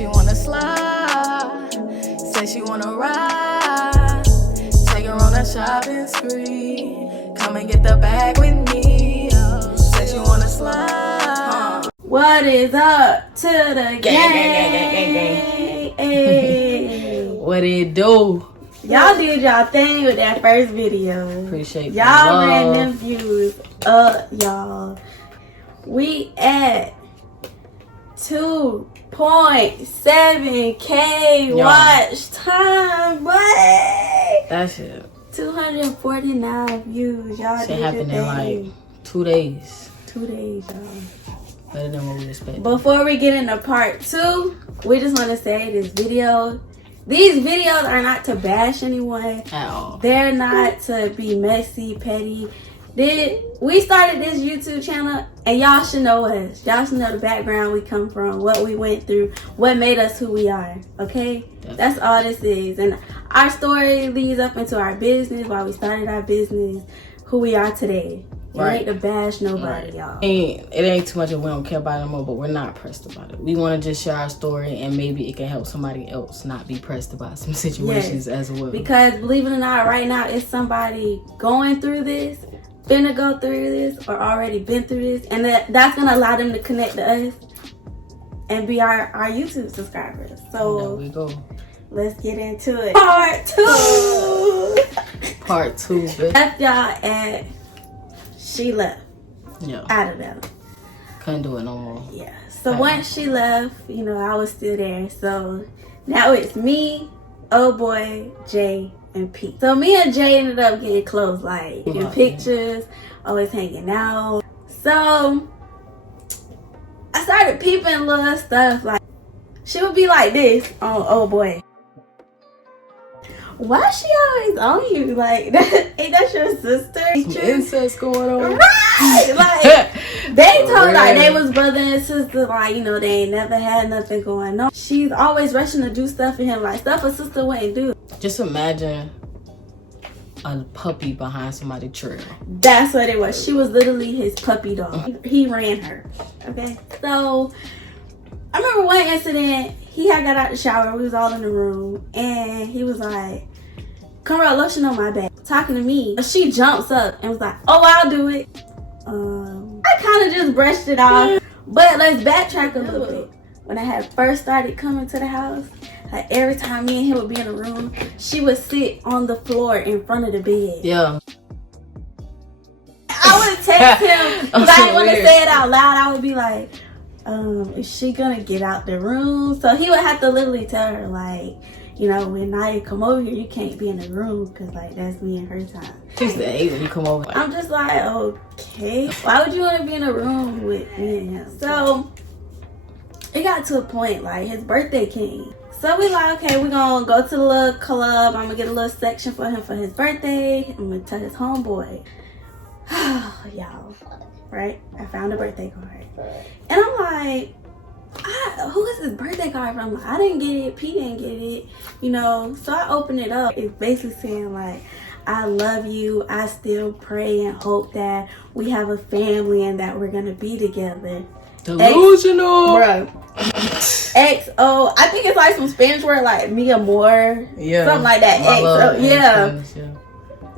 she wanna slide, say she wanna ride, take her on a shopping spree, come and get the bag with me, say she wanna slide. What is up to the gang? Hey. What it do? Y'all did y'all thing with that first video. Appreciate y'all ran them views up, y'all. We at 2.7K watch time, boy. That shit. 249 views. Y'all shit did happened in like 2 days. 2 days, y'all. Better than what we expected. Before we get into part 2, we just want to say these videos are not to bash anyone at all. They're not to be messy, petty. We started this YouTube channel, and y'all should know us. Y'all should know the background we come from, what we went through, what made us who we are. Okay? Definitely. That's all this is. And our story leads up into our business, why we started our business, who we are today. It ain't to bash nobody, y'all. It ain't too much of we don't care about it anymore, but we're not pressed about it. We want to just share our story, and maybe it can help somebody else not be pressed about some situations as well. Because believe it or not, right now it's somebody going through this, finna go through this, or already been through this, and that's gonna allow them to connect to us and be our YouTube subscribers. So there we go. Let's get into it. Part 2. Part 2, bitch. Left y'all at she left. Yeah. Out of them. Couldn't do it no more. Yeah. So once she left, I was still there. So now it's me, oh boy, Jay, and P. So me and Jay ended up getting close, like in pictures, always hanging out. So I started peeping little stuff, like she would be like this on oh boy. Why she always on you? Like, ain't that your sister? Some incest going on. Right! Like, they told like they was brother and sister, like, they ain't never had nothing going on. She's always rushing to do stuff for him, like stuff a sister wouldn't do. Just imagine a puppy behind somebody's trail. That's what it was. She was literally his puppy dog. He ran her. Okay? So, I remember one incident, he had got out the shower, we was all in the room, and he was like, come rub lotion on my back, talking to me. She jumps up and was like, oh, I'll do it. I kind of just brushed it off, but let's backtrack a little bit. When I had first started coming to the house, like every time me and him would be in the room, she would sit on the floor in front of the bed. Yeah. I would text him, because I didn't want to say it out loud. I would be like, is she gonna get out the room? So he would have to literally tell her, like, when I come over here, you can't be in the room because, like, that's me and her time. She's the eight when you come over. I'm just like, okay. Why would you want to be in a room with me and him? So, it got to a point, like, his birthday came. So, we like, okay, we're going to go to the little club. I'm going to get a little section for him for his birthday. I'm going to tell his homeboy. Y'all, right? I found a birthday card. And I'm like, who is this birthday card from? I didn't get it. P didn't get it. So I opened it up. It's basically saying, like, I love you. I still pray and hope that we have a family and that we're going to be together. Delusional. Bro. XO. I think it's like some Spanish word, like mi amor. Yeah. Something like that. XO. Yeah. Spanish,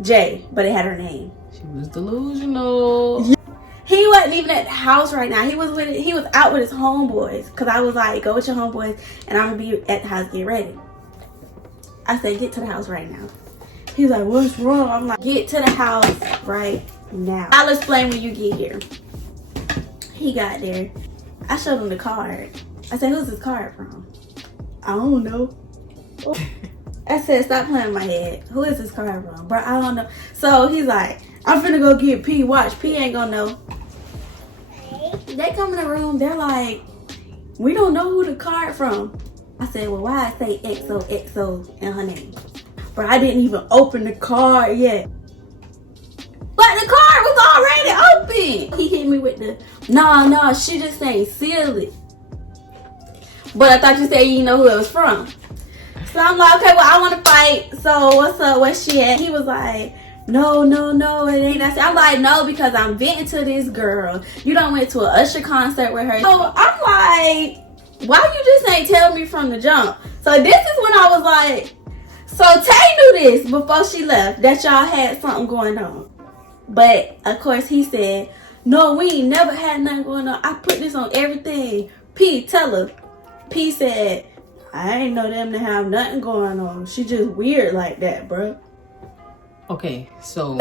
J, but it had her name. She was delusional. Yeah. He wasn't even at the house right now. He was out with his homeboys. Because I was like, go with your homeboys and I'm going to be at the house, get ready. I said, get to the house right now. He's like, what's wrong? I'm like, get to the house right now. I'll explain when you get here. He got there. I showed him the card. I said, who's this card from? I don't know. I said, stop playing in my head. Who is this card from? Bro, I don't know. So he's like, I'm finna go get P. Watch, P ain't gonna know. They come in the room, they're like, we don't know who the card from. I said, well, why I say XOXO in her name? Bro, I didn't even open the card yet. But the card was already open. He hit me with the, no, she just ain't seal it. But I thought you said you didn't know who it was from. So I'm like, okay, well, I want to fight. So what's up? Where's she at? He was like, no, it ain't that. I'm like, no, because I'm venting to this girl. You done went to an Usher concert with her. So I'm like, Why you just ain't tell me from the jump? So this is when I was like, so Tay knew this before she left, that y'all had something going on. But of course he said, no, we ain't never had nothing going on. I put this on everything. P, tell her. P said, I ain't know them to have nothing going on. She just weird like that, bro. Okay, so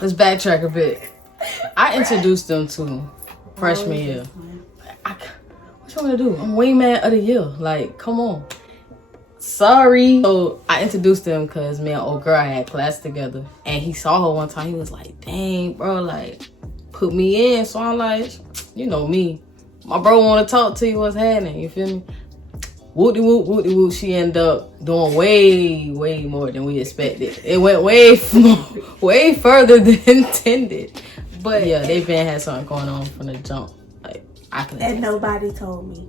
let's backtrack a bit. I introduced them to freshman year. What you want to do? I'm wingman of the year. Like, come on. Sorry. So I introduced them because me and old girl had class together, and he saw her one time. He was like, dang, bro, like, put me in. So I'm like, you know me. My bro want to talk to you, what's happening, you feel me? Whoop-de-whoop, whoop-de-whoop. She ended up doing way more than we expected. It went way further than intended. But yeah, they been had something going on from the jump. Like, I can. And nobody told me.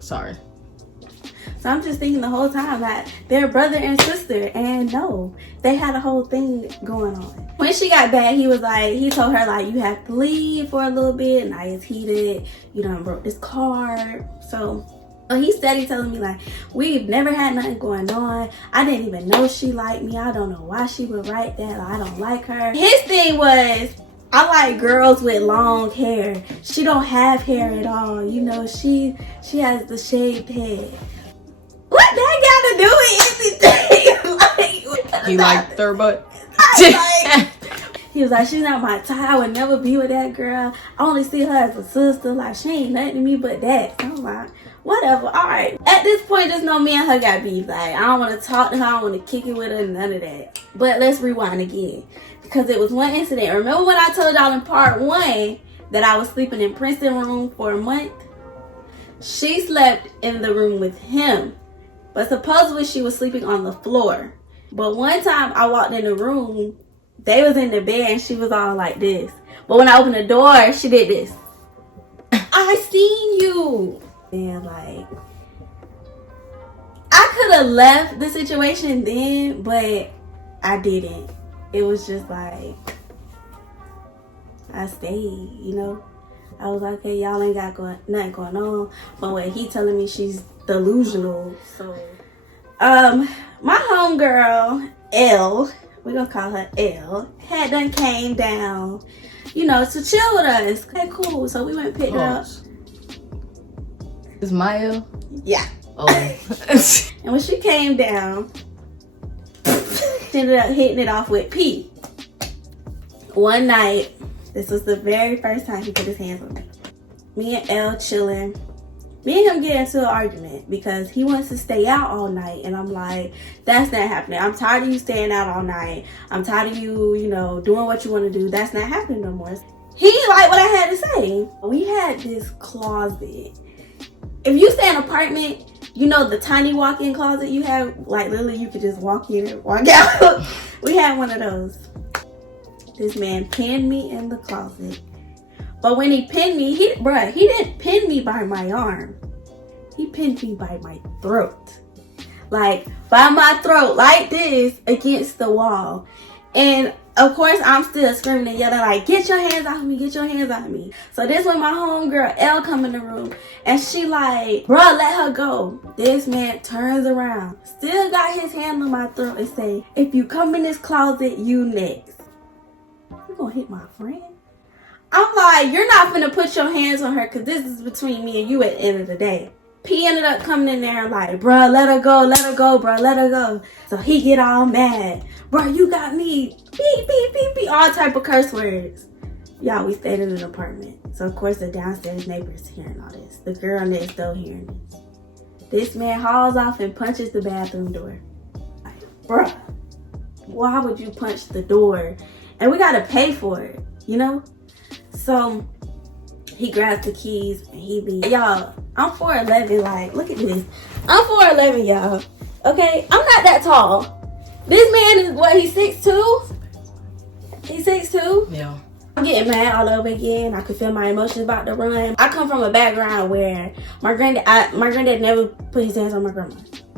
Sorry. So I'm just thinking the whole time that they're brother and sister, and no, they had a whole thing going on. When she got back, he was like, he told her like, you have to leave for a little bit, and I is heated, you done broke this car. So he steady telling me like, we've never had nothing going on. I didn't even know she liked me. I don't know why she would write that. I don't like her. His thing was, I like girls with long hair. She don't have hair at all. You know, she has the shaved head. What that got to do with anything? Like, he liked her butt. He was like, she's not my type. I would never be with that girl. I only see her as a sister. Like, she ain't nothing to me but that. So I'm like, whatever. All right. At this point, just know me and her got beef. Like, I don't want to talk to her. I don't want to kick it with her. None of that. But let's rewind again. Because it was one incident. Remember when I told y'all in part 1 that I was sleeping in Princeton room for a month? She slept in the room with him. But supposedly she was sleeping on the floor. But one time I walked in the room, they was in the bed and she was all like this. But when I opened the door, she did this. I seen you. And like, I could have left the situation then, but I didn't. It was just like, I stayed, you know. I was like, okay, y'all ain't got nothing going on. But when he telling me she's delusional, so my homegirl L, we're gonna call her L, had done came down, you know, to chill with us. Okay, cool. So we went and picked her up. Is my L? Yeah. Oh. And when she came down, she ended up hitting it off with P. One night, this was the very first time he put his hands on me. Me and L chilling. Me and him get into an argument because he wants to stay out all night. And I'm like, that's not happening. I'm tired of you staying out all night. I'm tired of you, you know, doing what you want to do. That's not happening no more. He liked what I had to say. We had this closet. If you stay in an apartment, you know the tiny walk-in closet you have, like literally you could just walk in and walk out. We had one of those. This man pinned me in the closet. But when he pinned me, he didn't pin me by my arm. He pinned me by my throat. Like, by my throat, like this, against the wall. And, of course, I'm still screaming and yelling, like, get your hands off me, get your hands off me. So this when my homegirl L come in the room, and she like, bruh, let her go. This man turns around, still got his hand on my throat and say, if you come in this closet, you next. You gonna hit my friend? I'm like, you're not finna put your hands on her because this is between me and you at the end of the day. P ended up coming in there like, bruh, let her go, bruh, let her go. So he get all mad. Bruh, you got me. Beep, beep, beep, beep. All type of curse words. Y'all, we stayed in an apartment. So, of course, the downstairs neighbors hearing all this. The girl next door hearing this. This man hauls off and punches the bathroom door. Like, bruh, why would you punch the door? And we got to pay for it, you know? So he grabs the keys and he leaves. Y'all, I'm 4'11", like, look at this. I'm 4'11", y'all. Okay? I'm not that tall. This man is, what, he's 6'2"? He's 6'2"? Yeah. I'm getting mad all over again. I could feel my emotions about to run. I come from a background where my granddad never put his hands on my grandma,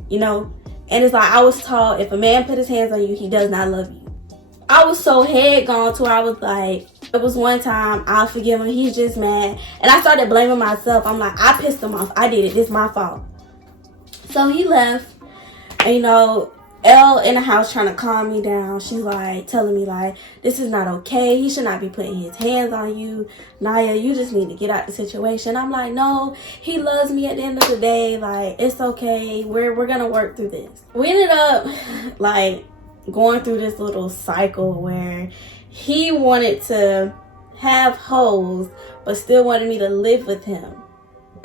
you know? And it's like, I was taught if a man put his hands on you, he does not love you. I was so head gone to where I was like, It was one time, I'll forgive him, he's just mad. And I started blaming myself. I'm like, I pissed him off. I did it. This is my fault. So he left. And, you know, Elle in the house trying to calm me down. She's like, telling me like, this is not okay. He should not be putting his hands on you. Naya, you just need to get out the situation. I'm like, no, he loves me at the end of the day. Like, it's okay. We're going to work through this. We ended up, like, going through this little cycle where he wanted to have hoes, but still wanted me to live with him.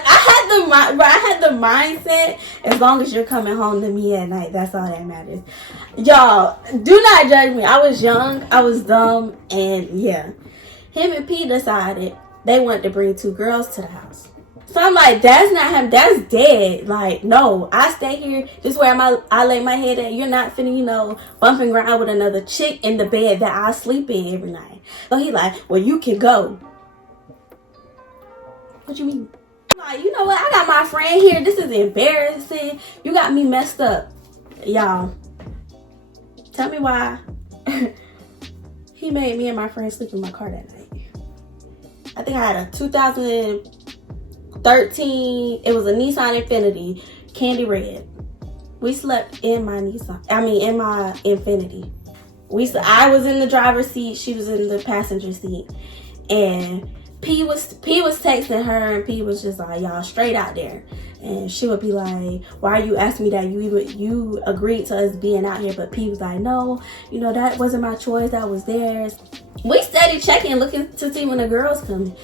I had the mindset, as long as you're coming home to me at night, that's all that matters. Y'all, do not judge me. I was young, I was dumb, and yeah. Him and P decided they wanted to bring 2 girls to the house. So I'm like, that's not him, that's dead. Like, no, I stay here, this is where I lay my head at. You're not finna, you know, bumping around with another chick in the bed that I sleep in every night. So he like, well, you can go. What you mean? Like, you know what? I got my friend here. This is embarrassing. You got me messed up. Y'all, tell me why he made me and my friend sleep in my car that night. I think I had a 2013, it was a Nissan Infinity, candy red. We slept in my in my Infinity. I was in the driver's seat, she was in the passenger seat. And P was texting her, and P was just like, y'all straight out there. And she would be like, why are you asking me that? You agreed to us being out here. But P was like, no, you know, that wasn't my choice, that was theirs. We steady checking, looking to see when the girls come.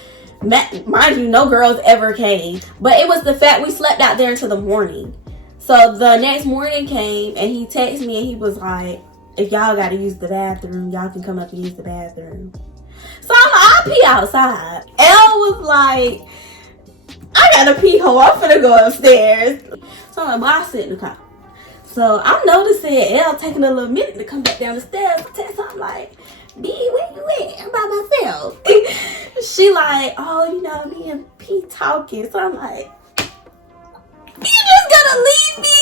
Mind you, no girls ever came. But it was the fact we slept out there until the morning. So the next morning came, and he texted me, and he was like, if y'all gotta use the bathroom, y'all can come up and use the bathroom. So I'm like, I'll pee outside. Elle was like, I gotta pee home, I'm finna go upstairs. So I'm like, well, I'll sit in the car. So I'm noticing Elle taking a little minute to come back down the stairs. So I'm like, B, where you at? I'm by myself. She like, oh, you know, me and P talking. So I'm like, you just gonna leave me?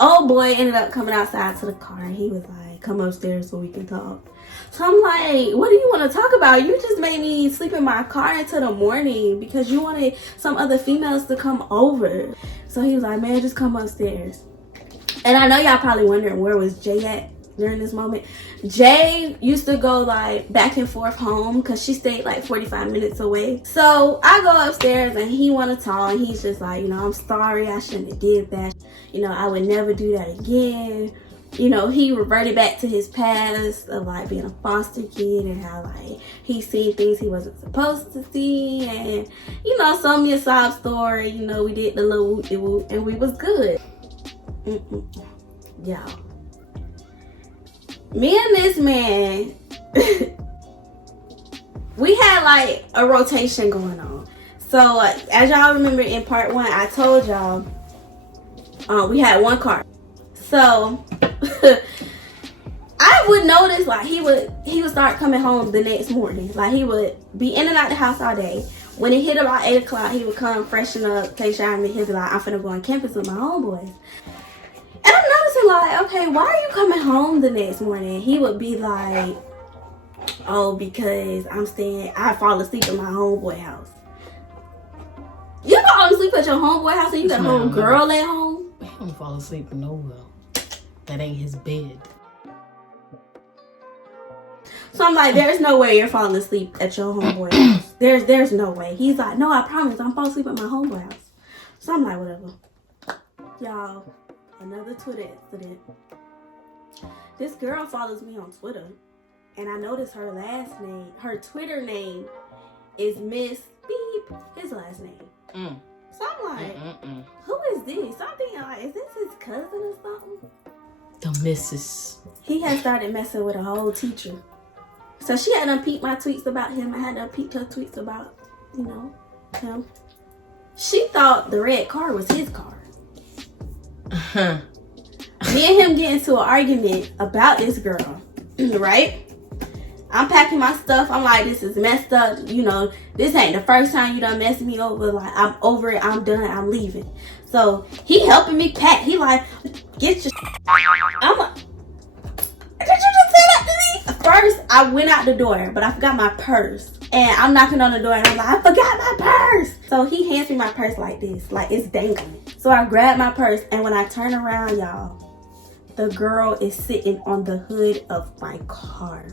Old boy ended up coming outside to the car, and he was like, come upstairs so we can talk. So I'm like, what do you want to talk about? You just made me sleep in my car until the morning because you wanted some other females to come over. So he was like, man, just come upstairs. And I know y'all probably wondering, where was Jay at during this moment? Jay used to go like back and forth home because she stayed like 45 minutes away. So I go upstairs, and he want to talk, and he's just like, you know, I'm sorry, I shouldn't have did that. You know, I would never do that again. You know, he reverted back to his past of like being a foster kid, and how like he seen things he wasn't supposed to see, and you know, told me a sob story. You know, we did the little whoop-de-whoop, and we was good. Y'all, me and this man, we had like a rotation going on. So as y'all remember in part 1, I told y'all we had one car. So I would notice like he would start coming home the next morning. Like he would be in and out the house all day. When it hit about 8 o'clock, he would come freshen up, take shower, and he'd be like, I'm finna go on campus with my homeboys. And I'm noticing like, okay, why are you coming home the next morning? He would be like, oh, because I fall asleep at my homeboy house. You fall asleep at your homeboy house and you got a whole girl at home? He don't fall asleep nowhere. That ain't his bed. So I'm like, there's no way you're falling asleep at your homeboy house. There's no way. He's like, no, I promise, I'm falling asleep at my homeboy house. So I'm like, whatever. Y'all, another Twitter incident. This girl follows me on Twitter, and I noticed her Twitter name is Miss Beep, his last name. So I'm like, who is this? So I'm thinking like, is this his cousin or something? The missus. He had started messing with a whole teacher. So she had unpeaked my tweets about him. I had to unpeak her tweets about, you know, him. She thought the red car was his car. Me and him get into an argument about this girl, right? I'm packing my stuff. I'm like, this is messed up. You know, this ain't the first time you done messed me over. Like, I'm over it. I'm done. I'm leaving. So he helping me pack. He like, get your I'm like, did you just say that to me? first I went out the door, but I forgot my purse. And I'm knocking on the door and I'm like, I forgot my purse. So he hands me my purse like this, like it's dangling. So I grab my purse, and when I turn around, y'all, the girl is sitting on the hood of my car.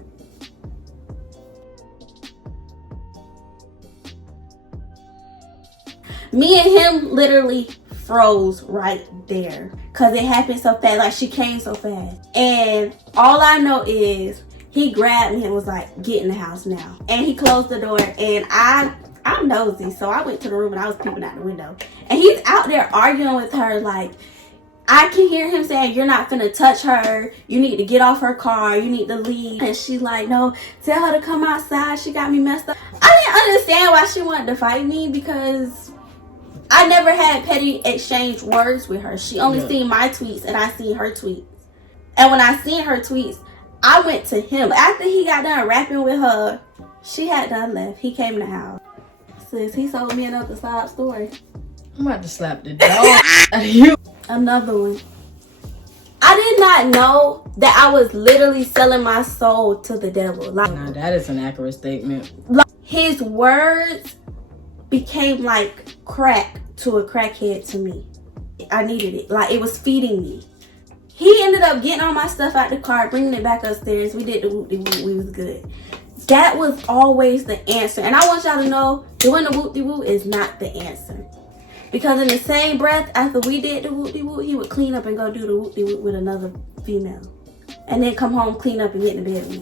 Me and him literally froze right there because it happened so fast. Like, she came so fast. And all I know is he grabbed me and was like, get in the house now. And he closed the door, and I'm nosy, so I went to the room and I was peeping out the window. And he's out there arguing with her. Like, I can hear him saying, you're not finna touch her. You need to get off her car. You need to leave. And she's like, no, tell her to come outside. She got me messed up. I didn't understand why she wanted to fight me because I never had petty exchange words with her. She only seen my tweets and I seen her tweets. And when I seen her tweets, I went to him. After he got done rapping with her, she had done left. He came in the house. Sis, he sold me another sob story. I'm about to slap the dog out of you. Another one. I did not know that I was literally selling my soul to the devil. Like, Nah, that is an accurate statement. His words became like crack to a crackhead to me. I needed it. Like, it was feeding me. He ended up getting all my stuff out the car, bringing it back upstairs. We did the whoop-de-whoop. We was good. That was always the answer. And I want y'all to know, doing the whoop-de-whoop is not the answer. Because in the same breath, after we did the whoop-de-whoop, he would clean up and go do the whoop-de-whoop with another female. And then come home, clean up, and get in the bed with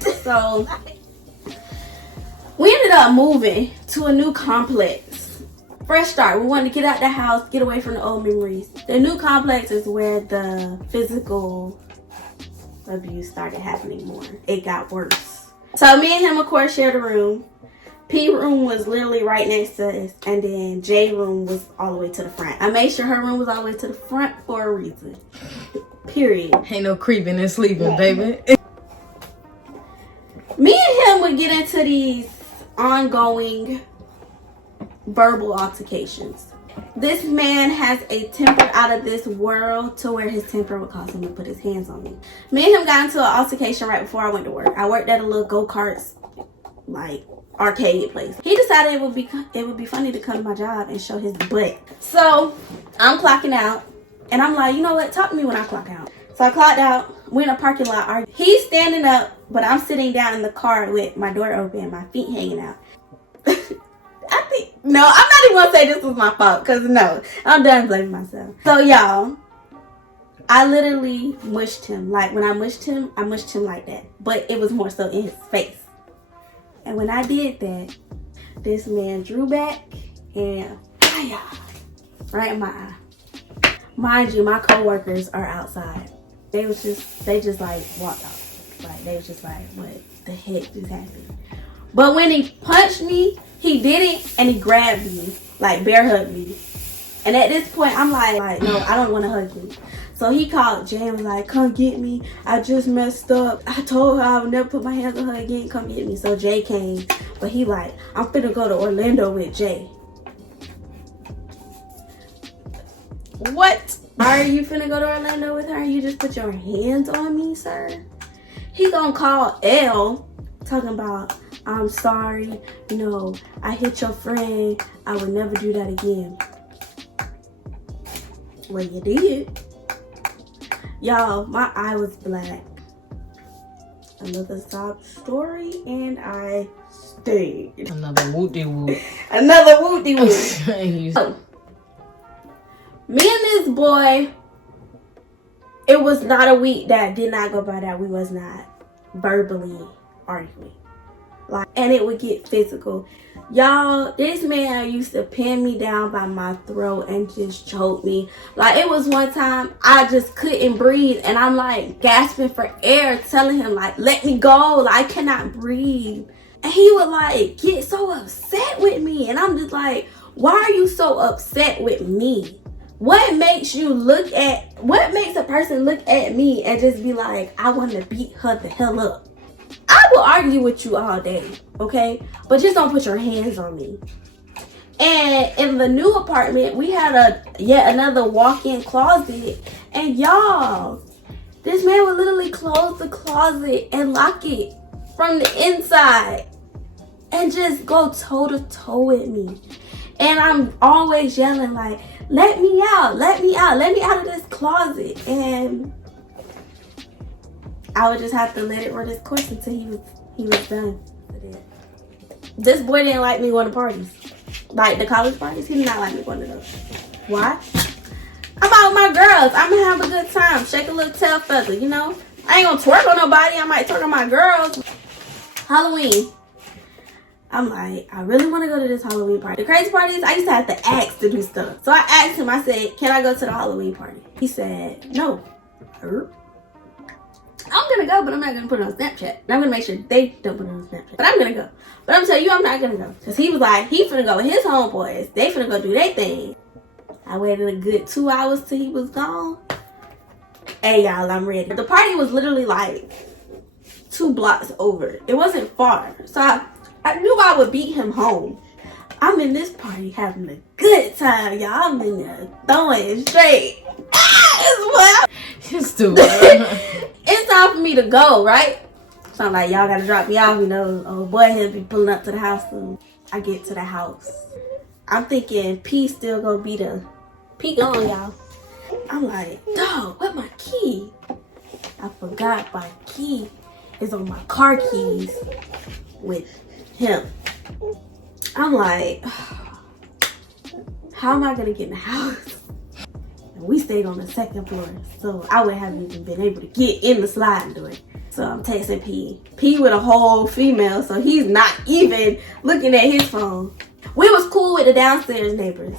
me. So, we ended up moving to a new complex. Fresh start. We wanted to get out the house, get away from the old memories. The new complex is where the physical abuse started happening more. It got worse. So, me and him, of course, shared a room. P room was literally right next to us, and then J room was all the way to the front. I made sure her room was all the way to the front for a reason. Period. Ain't no creeping and sleeping, baby. Me and him would get into these ongoing verbal altercations. This man has a temper out of this world to where his temper would cause him to put his hands on me. Me and him got into an altercation right before I went to work. I worked at a little go-karts, like, arcade place. He decided it would be funny to come to my job and show his butt. So I'm clocking out, and I'm like, you know what? Talk to me when I clock out. So I clocked out. We're in a parking lot. He's standing up, but I'm sitting down in the car with my door open, my feet hanging out. No, I'm not even gonna say this was my fault, because no, I'm done blaming myself. So y'all, I literally mushed him. Like, when I mushed him like that, but it was more so in his face. And when I did that, this man drew back and fire right in my eye. Mind you, my coworkers are outside. They just like walked off. Like, they was just like, what the heck just happened? But when he punched me, he did it and he grabbed me, like bear hugged me. And at this point, I'm like, no, I don't want to hug you. So he called Jay and was like, come get me. I just messed up. I told her I would never put my hands on her again. Come get me. So Jay came. But he like, I'm finna go to Orlando with Jay. What? Are you finna go to Orlando with her and you just put your hands on me, sir? He gonna call L talking about, I'm sorry. You know, I hit your friend. I would never do that again. Well, you did. Y'all, my eye was black. Another sob story, and I stayed. Another whoop-de-whoop. Another whoop-de-whoop. So, me and this boy, it was not a week that did not go by that we was not verbally arguing. Like, and it would get physical. Y'all, this man used to pin me down by my throat and just choke me. Like, it was one time I just couldn't breathe, and I'm like gasping for air, telling him like, let me go, like, I cannot breathe. And he would like get so upset with me, and I'm just like, why are you so upset with me? What makes a person look at me and just be like, I want to beat her the hell up? I will argue with you all day, okay? But just don't put your hands on me. And in the new apartment, we had yet another walk-in closet. And y'all, This man would literally close the closet and lock it from the inside and just go toe to toe with me. And I'm always yelling like, let me out, let me out, let me out of this closet. And I would just have to let it run its course until he was done. This boy didn't like me going to parties. Like the college parties, he did not like me going to those. Why? I'm out with my girls. I'm gonna have a good time. Shake a little tail feather, you know? I ain't gonna twerk on nobody. I might twerk on my girls. Halloween. I'm like, I really want to go to this Halloween party. The crazy part is I used to have to ask to do stuff. So I asked him, I said, can I go to the Halloween party? He said, no. I'm gonna go, but I'm not gonna put it on Snapchat. And I'm gonna make sure they don't put it on Snapchat. But I'm gonna go. But I'm telling you, I'm not gonna go. Because he was like, he finna go with his homeboys. They finna go do their thing. I waited a good 2 hours till he was gone. Hey, y'all, I'm ready. The party was literally like 2 blocks over. It wasn't far. So I knew I would beat him home. I'm in this party having a good time, y'all. I'm in there throwing straight. You're stupid. It's time for me to go, right? So I'm like, y'all gotta drop me off, you know. Oh boy, he'll be pulling up to the house soon. I get to the house. I'm thinking P still gonna be the P gone, y'all. I'm like, dog, where's my key? I forgot my key is on my car keys with him. I'm like, how am I gonna get in the house? And we stayed on the 2nd floor, so I wouldn't have even been able to get in the sliding door. So I'm texting P. P with a whole female, so he's not even looking at his phone. We was cool with the downstairs neighbors.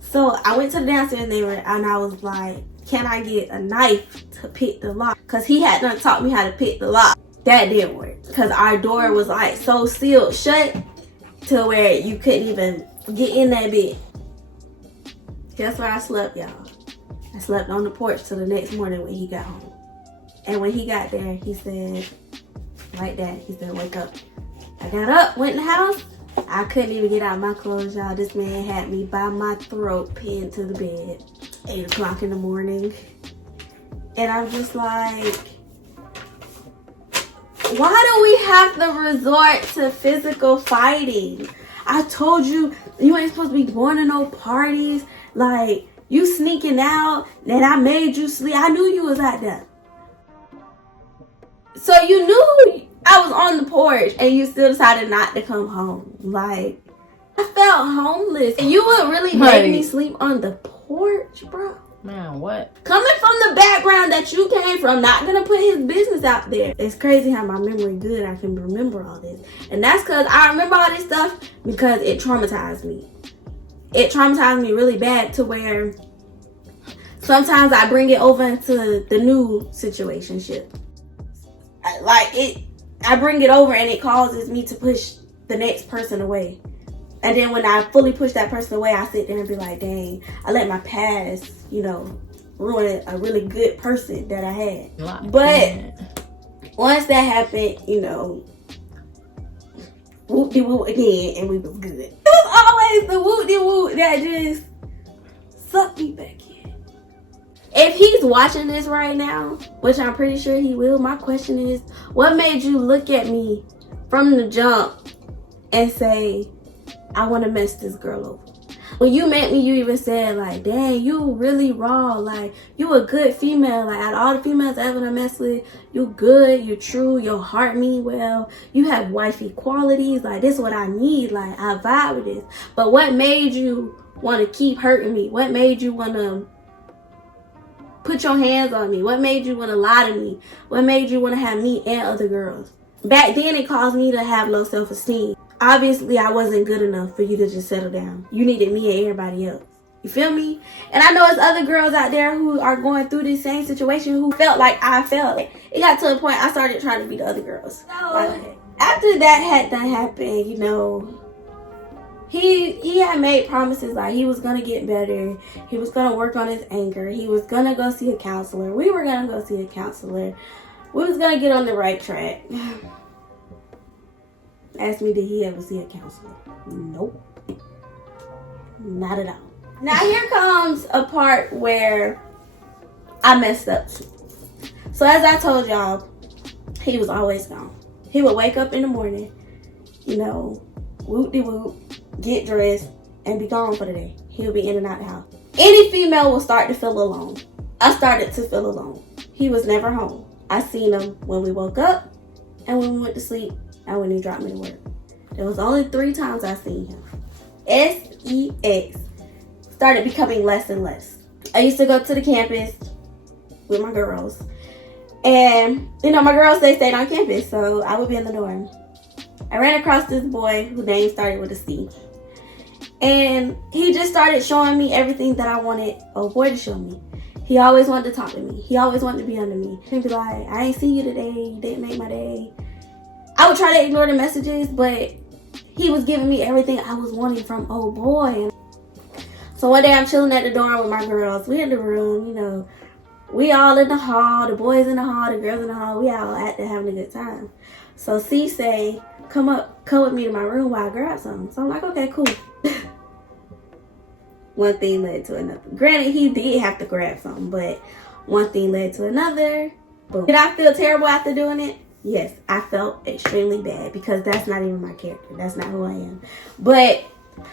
So I went to the downstairs neighbor and I was like, can I get a knife to pick the lock? Because he had done taught me how to pick the lock. That didn't work. Because our door was like so sealed shut to where you couldn't even get in that bit. Guess where I slept, y'all? I slept on the porch till the next morning when he got home. And when he got there, he said, like that, he said, wake up. I got up, went in the house. I couldn't even get out my clothes, y'all. This man had me by my throat, pinned to the bed. 8 o'clock in the morning. And I'm just like, why do we have to resort to physical fighting? I told you, you ain't supposed to be going to no parties. Like, you sneaking out, and I made you sleep. I knew you was out there. So you knew I was on the porch, and you still decided not to come home. Like, I felt homeless. And you would really make me sleep on the porch, bro? Man, what? Coming from the background that you came from, not gonna put his business out there. It's crazy how my memory good. I can remember all this. And that's because I remember all this stuff because it traumatized me. It traumatized me really bad to where sometimes I bring it over into the new situationship. I bring it over and it causes me to push the next person away. And then when I fully push that person away, I sit there and be like, dang, I let my past, ruin a really good person that I had. But once that happened, whoop-de-whoop again, and we was good. It was always the whoop-de-whoop that just sucked me back in. If he's watching this right now, which I'm pretty sure he will, my question is, what made you look at me from the jump and say, I want to mess this girl over? When you met me, you even said, like, dang, you really raw. Like, you a good female. Like, out of all the females I ever messed with, you good, you true, your heart mean well. You have wifey qualities. Like, this is what I need. Like, I vibe with this. But what made you want to keep hurting me? What made you want to put your hands on me? What made you want to lie to me? What made you want to have me and other girls? Back then, it caused me to have low self-esteem. Obviously, I wasn't good enough for you to just settle down. You needed me and everybody else. You feel me? And I know there's other girls out there who are going through this same situation who felt like I felt. It got to a point I started trying to be the other girls. So, after that had done happened, he had made promises like he was going to get better. He was going to work on his anger. He was going to go see a counselor. We were going to go see a counselor. We was going to get on the right track. Asked me, did he ever see a counselor? Nope. Not at all. Now here comes a part where I messed up too. So as I told y'all, he was always gone. He would wake up in the morning, you know, whoop-de-whoop, get dressed, and be gone for the day. He would be in and out the house. Any female will start to feel alone. I started to feel alone. He was never home. I seen him when we woke up and when we went to sleep and when he dropped me to work. There was only 3 times I seen him. SEX started becoming less and less. I used to go to the campus with my girls. And, you know, my girls, they stayed on campus, so I would be in the dorm. I ran across this boy whose name started with a C. And he just started showing me everything that I wanted a boy to show me. He always wanted to talk to me. He always wanted to be under me. He'd be like, I ain't seen you today. You didn't make my day. I would try to ignore the messages, but he was giving me everything I was wanting from old boy. So one day I'm chilling at the dorm with my girls. We in the room, you know. We all in the hall. The boys in the hall. The girls in the hall. We all out there having a good time. So C say, come with me to my room while I grab something. So I'm like, okay, cool. One thing led to another. Granted, he did have to grab something, but one thing led to another. Boom. Did I feel terrible after doing it? Yes, I felt extremely bad because that's not even my character. That's not who I am. But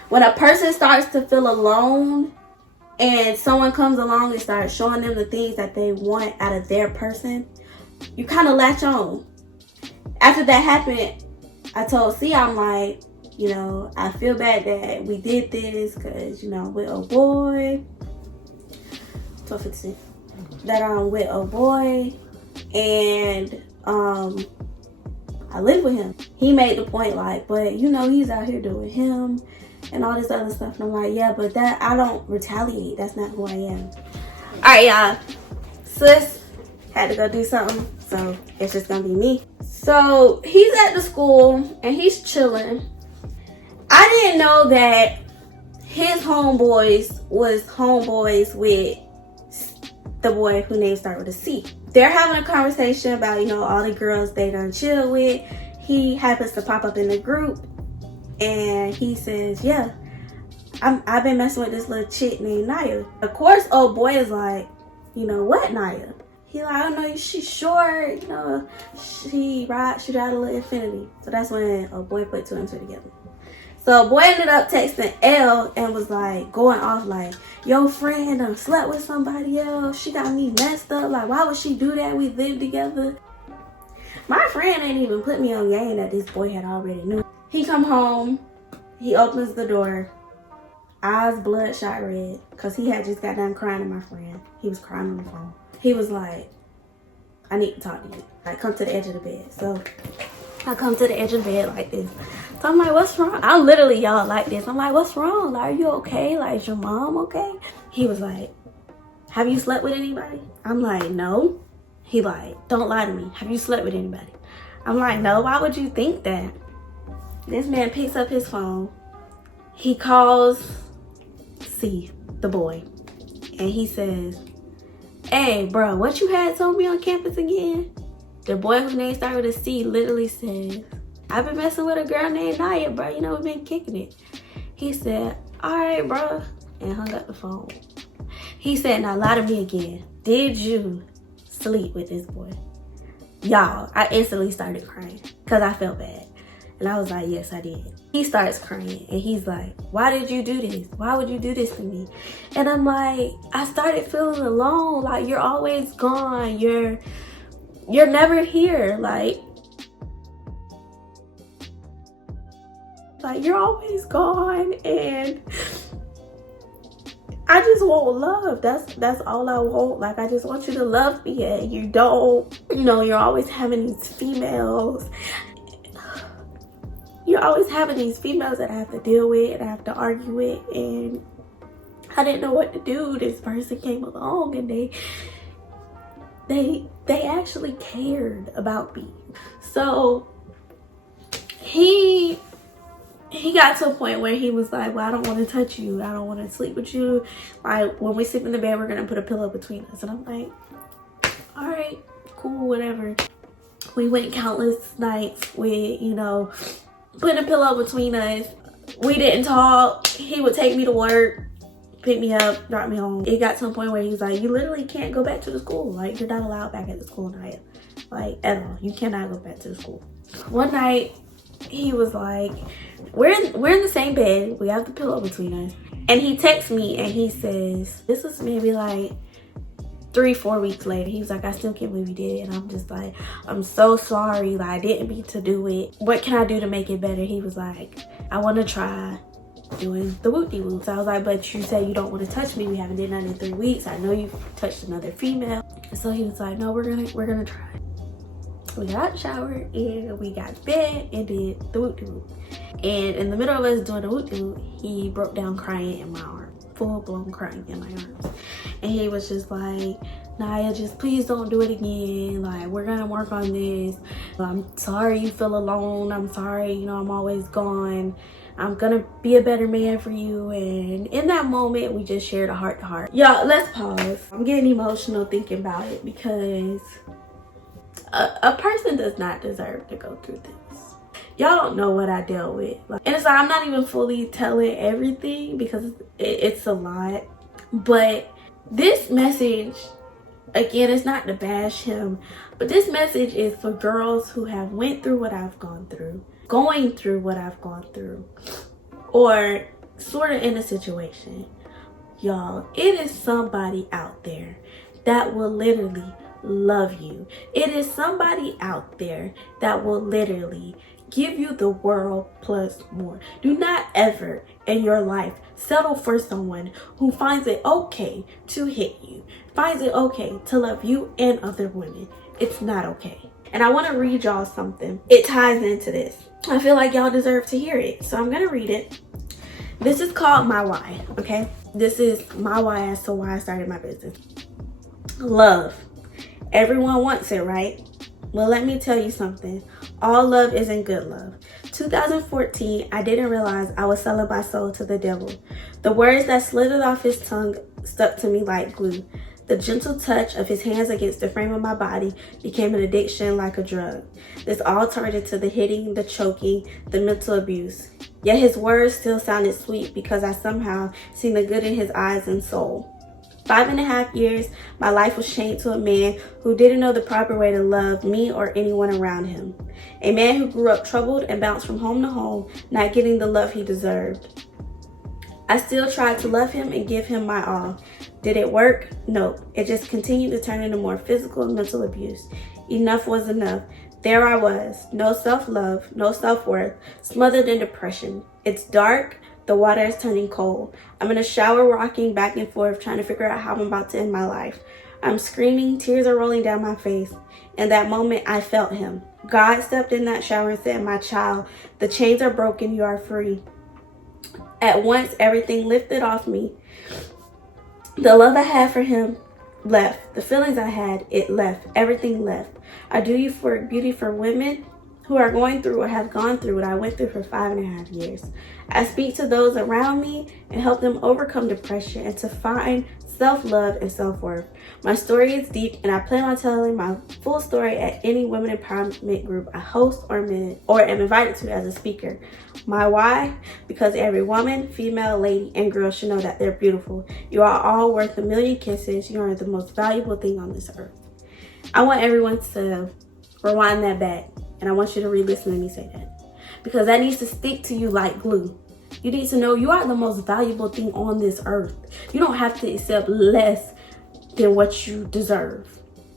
when a person starts to feel alone and someone comes along and starts showing them the things that they want out of their person, you kind of latch on. After that happened, I told C, I'm like, you know, I feel bad that we did this because, you know, with a boy, 12:56, that I'm with a boy and I live with him. He made the point like, but you know, he's out here doing him and all this other stuff. And I'm like, yeah, but that I don't retaliate. That's not who I am. All right, y'all. Sis had to go do something, so it's just gonna be me. So he's at the school and he's chilling. I didn't know that his homeboys was homeboys with the boy who name started with a C. They're having a conversation about, you know, all the girls they done chill with. He happens to pop up in the group and he says, yeah, I've been messing with this little chick named Naya. Of course, old boy is like, you know what, Naya? He like, I don't know, she's short, you know, she ride a little Infinity. So that's when old boy put 2 and 2 together. So boy ended up texting L and was like going off like, yo friend done slept with somebody else. She got me messed up. Like, why would she do that? We live together. My friend ain't even put me on game that this boy had already knew. He come home. He opens the door. Eyes bloodshot red. Because he had just got done crying to my friend. He was crying on the phone. He was like, I need to talk to you. Like, come to the edge of the bed. So I come to the edge of the bed like this. So I'm like, what's wrong? I'm literally y'all like this. I'm like, what's wrong? Like, are you okay? Like, is your mom okay? He was like, have you slept with anybody? I'm like, no. He like, don't lie to me. Have you slept with anybody? I'm like, no. Why would you think that? This man picks up his phone. He calls C, the boy. And he says, hey, bro, what you had told me on campus again? The boy whose name started with a C literally said, I've been messing with a girl named Naya, bro. You know, we've been kicking it. He said, all right, bro. And hung up the phone. He said, now lie to me again. Did you sleep with this boy? Y'all, I instantly started crying because I felt bad. And I was like, yes, I did. He starts crying and he's like, why did you do this? Why would you do this to me? And I'm like, I started feeling alone. Like, you're always gone. You're never here. Like you're always gone, and I just want love. That's all I want. Like, I just want you to love me, and you don't. You know, you're always having these females. You're always having these females that I have to deal with and I have to argue with, and I didn't know what to do. This person came along and they actually cared about me. So he got to a point where he was like, well, I don't want to touch you. I don't want to sleep with you. Like, when we sleep in the bed, we're going to put a pillow between us. And I'm like, all right, cool, whatever. We went countless nights with, you know, putting a pillow between us. We didn't talk. He would take me to work. picked me up, dropped me home. It got to a point where he's like, you literally can't go back to the school. Like, you're not allowed back at the school night. Like, at all. You cannot go back to the school. One night, he was like, we're in the same bed. We have the pillow between us. And he texts me and he says, this was maybe like 3-4 weeks later. He was like, I still can't believe you did it. And I'm just like, I'm so sorry. Like, I didn't mean to do it. What can I do to make it better? He was like, I want to try doing the whoop-de-whoop. So I was like, but you say you don't want to touch me. We haven't did nothing in 3 weeks. I know you've touched another female. So he was like, no, we're gonna try. We got out the shower and we got to bed and did the whoop-de-whoop. And in the middle of us doing the whoop-de-whoop, he broke down crying in my arms. Full-blown crying in my arms. And he was just like, Naya, just please don't do it again. Like, we're gonna work on this. I'm sorry you feel alone. I'm sorry, you know, I'm always gone. I'm gonna be a better man for you. And in that moment, we just shared a heart to heart. Y'all, let's pause. I'm getting emotional thinking about it because a person does not deserve to go through this. Y'all don't know what I dealt with. And it's like, I'm not even fully telling everything because it's a lot. But this message, again, it's not to bash him, but this message is for girls who have went through what I've gone through, going through what I've gone through, or sort of in a situation. Y'all, it is somebody out there that will literally love you. It is somebody out there that will literally give you the world plus more. Do not ever in your life settle for someone who finds it okay to hit you, finds it okay to love you and other women. It's not okay. And I want to read y'all something. It ties into this. I feel like y'all deserve to hear it, so I'm gonna read it. This is called My Why, okay? This is my why as to why I started my business. Love. Everyone wants it, right? Well, let me tell you something. All love isn't good love. 2014, I didn't realize I was selling my soul to the devil. The words that slithered off his tongue stuck to me like glue. The gentle touch of his hands against the frame of my body became an addiction like a drug. This all turned into the hitting, the choking, the mental abuse. Yet his words still sounded sweet because I somehow seen the good in his eyes and soul. 5.5 years, my life was chained to a man who didn't know the proper way to love me or anyone around him. A man who grew up troubled and bounced from home to home, not getting the love he deserved. I still tried to love him and give him my all. Did it work? No. It just continued to turn into more physical and mental abuse. Enough was enough. There I was. No self-love, no self-worth, smothered in depression. It's dark. The water is turning cold. I'm in a shower rocking back and forth trying to figure out how I'm about to end my life. I'm screaming, tears are rolling down my face. In that moment, I felt him. God stepped in that shower and said, my child, the chains are broken, you are free. At once, everything lifted off me. The love I had for him left. The feelings I had, it left. Everything left. I do you for beauty for women who are going through or have gone through what I went through for 5.5 years. I speak to those around me and help them overcome depression and to find self-love and self-worth. My story is deep and I plan on telling my full story at any women empowerment group I host or am invited to as a speaker. My why? Because every woman, female, lady, and girl should know that they're beautiful. You are all worth 1,000,000 kisses. You are the most valuable thing on this earth. I want everyone to rewind that back. And I want you to re-listen to me say that. Because that needs to stick to you like glue. You need to know you are the most valuable thing on this earth. You don't have to accept less than what you deserve.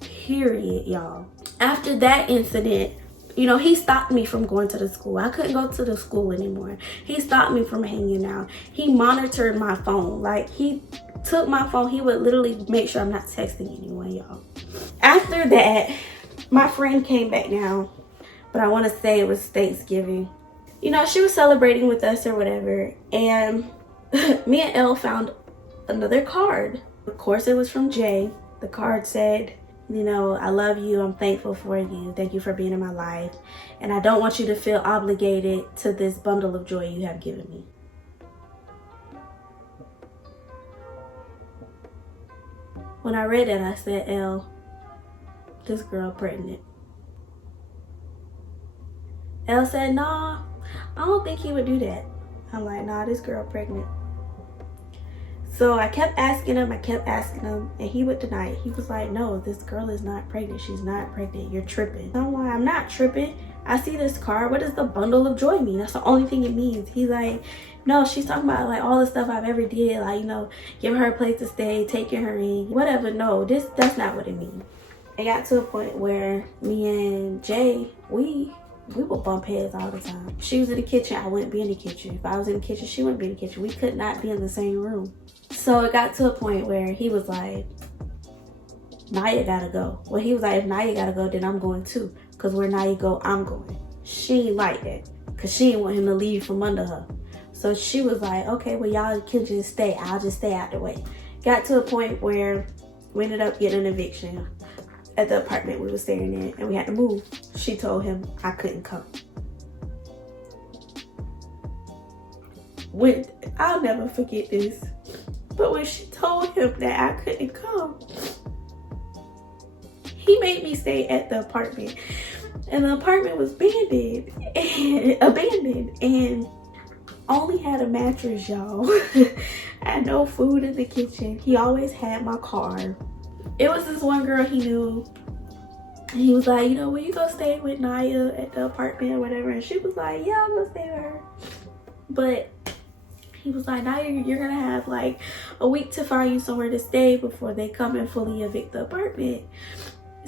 Period, y'all. After that incident, you know, he stopped me from going to the school. I couldn't go to the school anymore. He stopped me from hanging out. He monitored my phone. Like, he took my phone. He would literally make sure I'm not texting anyone, y'all. After that, my friend came back now. But I want to say it was Thanksgiving. You know, she was celebrating with us or whatever. And me and Elle found another card. Of course, it was from Jay. The card said, you know, I love you. I'm thankful for you. Thank you for being in my life. And I don't want you to feel obligated to this bundle of joy you have given me. When I read it, I said, Elle, this girl pregnant. Elle said, nah, I don't think he would do that. I'm like, nah, this girl pregnant. So I kept asking him, and he would deny it. He was like, no, this girl is not pregnant. She's not pregnant. You're tripping. I'm like, I'm not tripping. I see this card. What does the bundle of joy mean? That's the only thing it means. He's like, no, she's talking about like all the stuff I've ever did, like, you know, giving her a place to stay, taking her in, whatever. No, that's not what it means. It got to a point where me and Jay, we would bump heads all the time. If she was in the kitchen, I wouldn't be in the kitchen. If I was in the kitchen, she wouldn't be in the kitchen. We could not be in the same room. So it got to a point where he was like, Naya gotta go. Well, he was like, if Naya gotta go, then I'm going too. Because where Naya go, I'm going. She ain't like that. Because she didn't want him to leave from under her. So she was like, okay, well, y'all can just stay. I'll just stay out the way. Got to a point where we ended up getting an eviction at the apartment we were staying in, and we had to move. She told him I couldn't come. I'll never forget this, but when she told him that I couldn't come, he made me stay at the apartment, and the apartment was abandoned and only had a mattress, y'all. Had no food in the kitchen. He always had my car. It was this one girl he knew, and he was like, you know, will you go stay with Naya at the apartment or whatever? And she was like, yeah, I'll go stay with her. But he was like, Naya, you're gonna have like a week to find you somewhere to stay before they come and fully evict the apartment.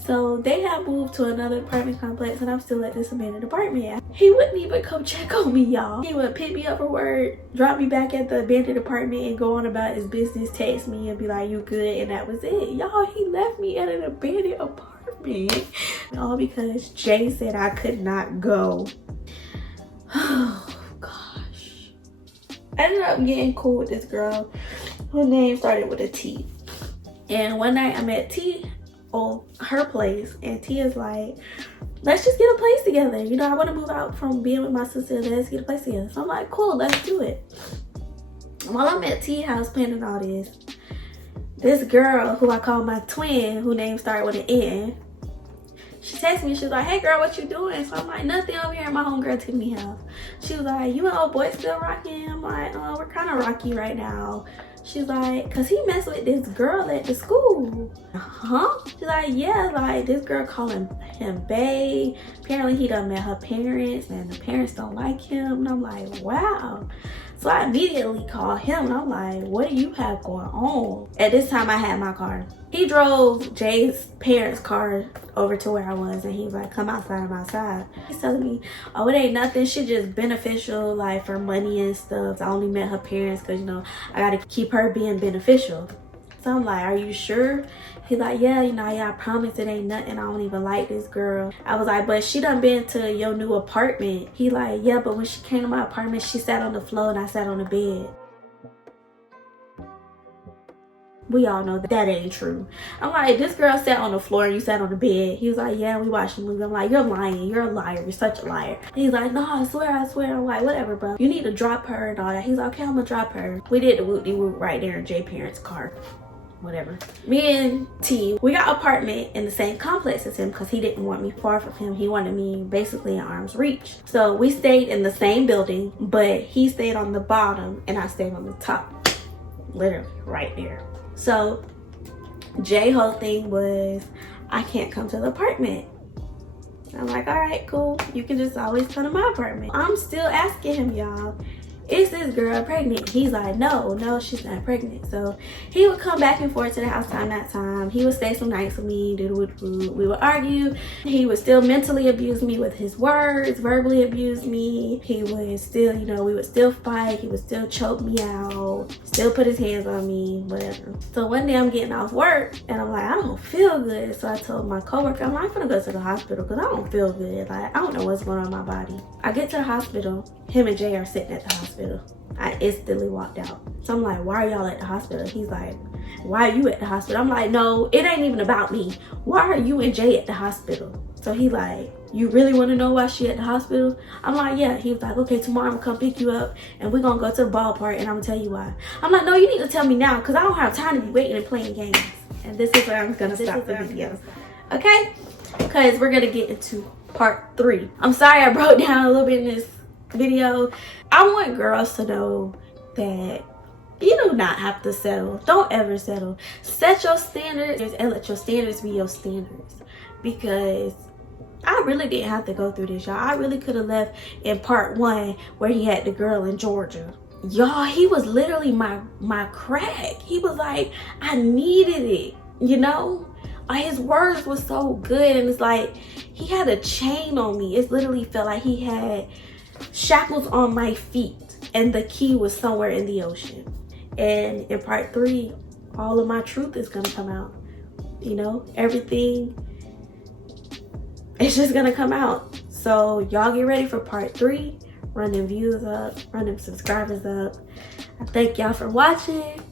So they have moved to another apartment complex, and I'm still at this abandoned apartment. He wouldn't even come check on me, y'all. He would pick me up from work, drop me back at the abandoned apartment, and go on about his business, text me and be like, you good? And that was it. Y'all, he left me at an abandoned apartment. All because Jay said I could not go. Oh, gosh. I ended up getting cool with this girl. Her name started with a T. And one night I met T on her place, and T is like, let's just get a place together. You know, I want to move out from being with my sister. Let's get a place together. So I'm like, cool, let's do it. While I'm at T house planning all this girl who I call my twin, who name started with an N, she texted me. She's like, hey girl, what you doing? So I'm like, nothing, over here at my homegirl Tiffany house. She was like, you and old boy still rocking? I'm like, oh, we're kind of rocky right now. She's like, cause he messed with this girl at the school. Huh? She's like, yeah, like this girl calling him bae. Apparently he done met her parents, and the parents don't like him. And I'm like, wow. So I immediately called him, and I'm like, what do you have going on? At this time I had my car. He drove Jay's parents' car over to where I was, and he was like, come outside, I'm outside. He's telling me, oh, it ain't nothing. She just beneficial, like for money and stuff. I only met her parents because, you know, I got to keep her being beneficial. So I'm like, are you sure? He's like, yeah, you know, yeah, I promise it ain't nothing. I don't even like this girl. I was like, but she done been to your new apartment. He like, yeah, but when she came to my apartment, she sat on the floor and I sat on the bed. We all know that ain't true. I'm like, this girl sat on the floor and you sat on the bed. He was like, yeah, we watched the movie. I'm like, you're lying. You're a liar. You're such a liar. He's like, no, I swear. I'm like, whatever, bro. You need to drop her and all that. He's like, okay, I'm gonna drop her. We did the whoop-de-whoop right there in Jay parents' car. Whatever. Me and T, we got an apartment in the same complex as him because he didn't want me far from him. He wanted me basically in arm's reach. So we stayed in the same building, but he stayed on the bottom and I stayed on the top. Literally right there. So Jay's whole thing was, I can't come to the apartment. I'm like, all right, cool. You can just always come to my apartment. I'm still asking him, y'all, is this girl pregnant? He's like, no, she's not pregnant. So he would come back and forth to the house time, that time. He would stay some nights with me, we would argue. He would still mentally abuse me with his words, verbally abuse me. He would still, you know, we would still fight. He would still choke me out, still put his hands on me, whatever. So one day I'm getting off work and I'm like, I don't feel good. So I told my coworker, I'm like, I'm gonna go to the hospital because I don't feel good. Like, I don't know what's going on in my body. I get to the hospital. Him and Jay are sitting at the hospital. I instantly walked out. So I'm like, why are y'all at the hospital? He's like, why are you at the hospital? I'm like, no, it ain't even about me. Why are you and Jay at the hospital? So he like, you really want to know why she at the hospital? I'm like, yeah. He was like, okay, tomorrow I'm gonna come pick you up and we're gonna go to the ballpark and I'm gonna tell you why. I'm like, no, you need to tell me now because I don't have time to be waiting and playing games. And this is where I'm gonna stop the video. Okay? Because we're gonna get into part 3. I'm sorry I broke down a little bit in this video. I want girls to know that You do not have to settle. Don't ever settle. Set your standards and let your standards be your standards. Because I really didn't have to go through this, y'all. I really could have left in part 1 where he had the girl in Georgia. Y'all, he was literally my crack. He was like, I needed it, you know? His words were so good, and it's like he had a chain on me. It literally felt like he had shackles on my feet, and the key was somewhere in the ocean. And in part 3, all of my truth is gonna come out. You know, everything, it's just gonna come out. So y'all get ready for part 3. Run them views up, run them subscribers up. I thank y'all for watching.